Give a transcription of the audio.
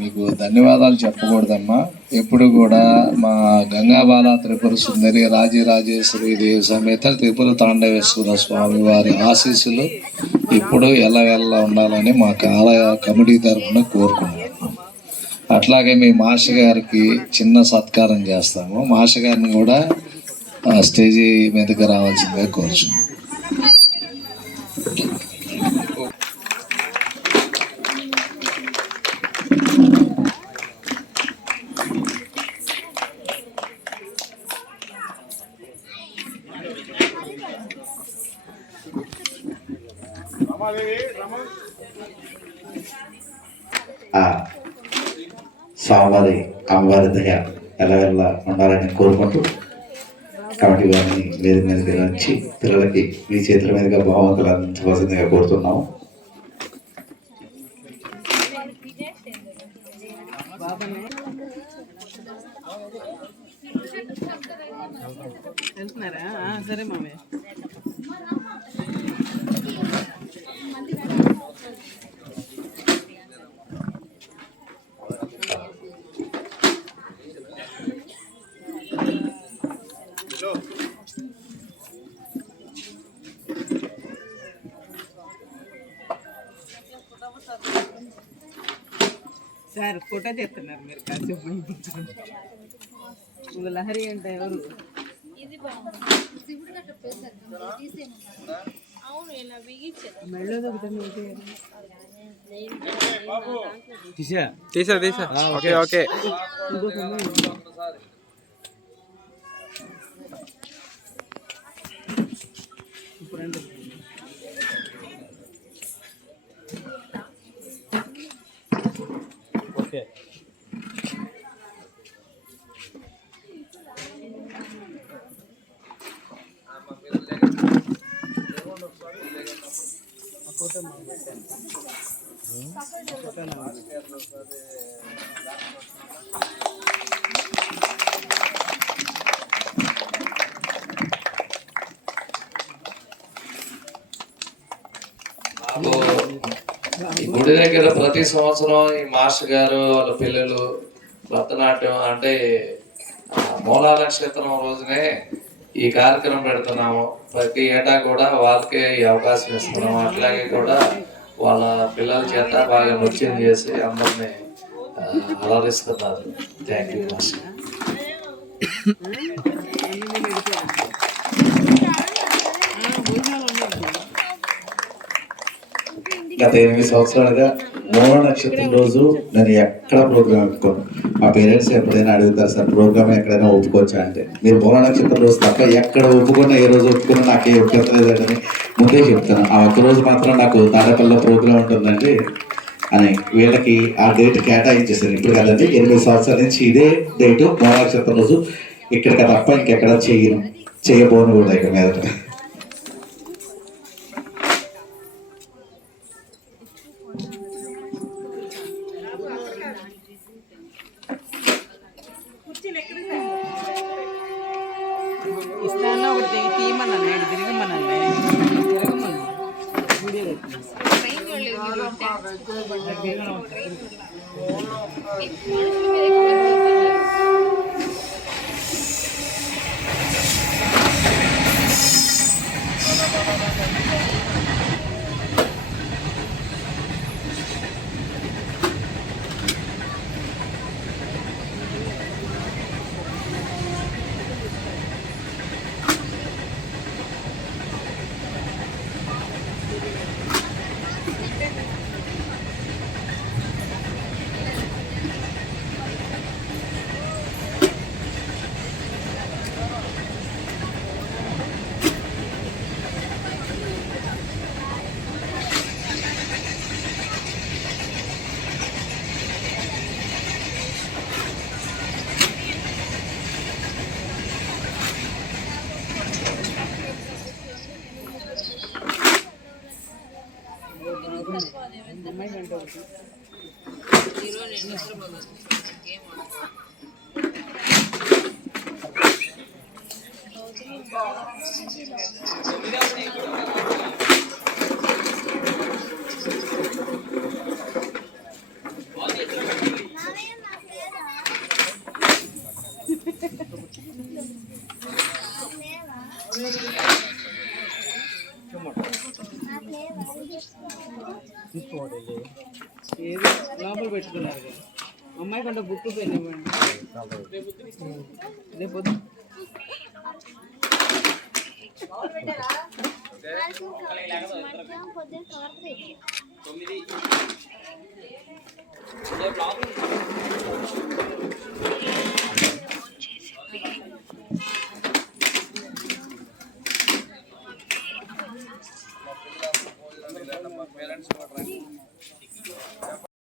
మీకు ధన్యవాదాలు చెప్పకూడదమ్మా. ఎప్పుడు కూడా మా గంగాబాల త్రిపుర సుందరి రాజరాజేశ్వరి దేవి సమేత త్రిపుర తాండవేశ్వర స్వామి వారి ఆశీస్సులు ఇప్పుడు ఎల్లవెల్లా ఉండాలని మా ఆలయ కమిటీ తరఫున కోరుకుంటున్నాం. అట్లాగే మీ మాష గారికి చిన్న సత్కారం చేస్తాము. మాష గారిని కూడా స్టేజీ మీదకి రావాల్సిందిగా కోరుచున్నాం. స్వామివారి అమ్మవారి దయ ఎల్లవెల్లా ఉండాలని కోరుకుంటూ కమిటీ వారిని వేదిక మీదకి వచ్చి పిల్లలకి మీ చేతుల మీదుగా బహుమతులు అందించవలసిందిగా కోరుతున్నాము. సరే మామయ్య. సార్ ఫోటో చేస్తున్నారు మీరు కాసేపు. లహరి అంటే ఎవరు? తీసా ఓకే ఓకే. ఓకే ఈ గుడి దగ్గర ప్రతి సంవత్సరం ఈ మాస్టర్ గారు వాళ్ళ పిల్లలు భరతనాట్యం అంటే మూలా నక్షత్రం రోజునే ఈ కార్యక్రమం పెడుతున్నాము. ప్రతి ఏటా కూడా వాళ్ళకే ఈ అవకాశం ఇస్తున్నాము. అట్లాగే కూడా వాళ్ళ పిల్లల చేత బాగా నృత్యం చేసి అందరినీ అలరిస్తున్నారు. Thank you master. గత 8 సంవత్సరాలుగా మూల నక్షత్రం రోజు నేను ఎక్కడ ప్రోగ్రామ్ పెట్టుకోను. మా పేరెంట్స్ ఎప్పుడైనా అడుగుతారు, సార్ ప్రోగ్రామ్ ఎక్కడైనా ఒప్పుకోవచ్చా అంటే, మీరు మూల నక్షత్రం రోజు తప్ప ఎక్కడ ఒప్పుకున్నా ఏ రోజు ఒప్పుకున్నా నాకు ఏ ఒప్పుకోలేదని ముందే చెప్తాను. ఆ ఒక్కరోజు మాత్రం నాకు తాడేపల్లిలో ప్రోగ్రామ్ ఉంటుందండి అని వీళ్ళకి ఆ డేట్ కేటాయించేసాను. ఇప్పుడు కదండి 8 సంవత్సరాల నుంచి ఇదే డేటు మూల నక్షత్రం రోజు ఇక్కడికి తప్ప ఇంకెక్కడ చేయబోను కూడా ఇక్కడ మీదట. ఇస్తాను ఒకటి తీయమన్నా తిరగమన్నా ఏది లోపల పెట్టుకున్నారు కదా అమ్మాయి కొంత బుక్ పెన్ ఇవ్వండి రేపు పొద్దున్న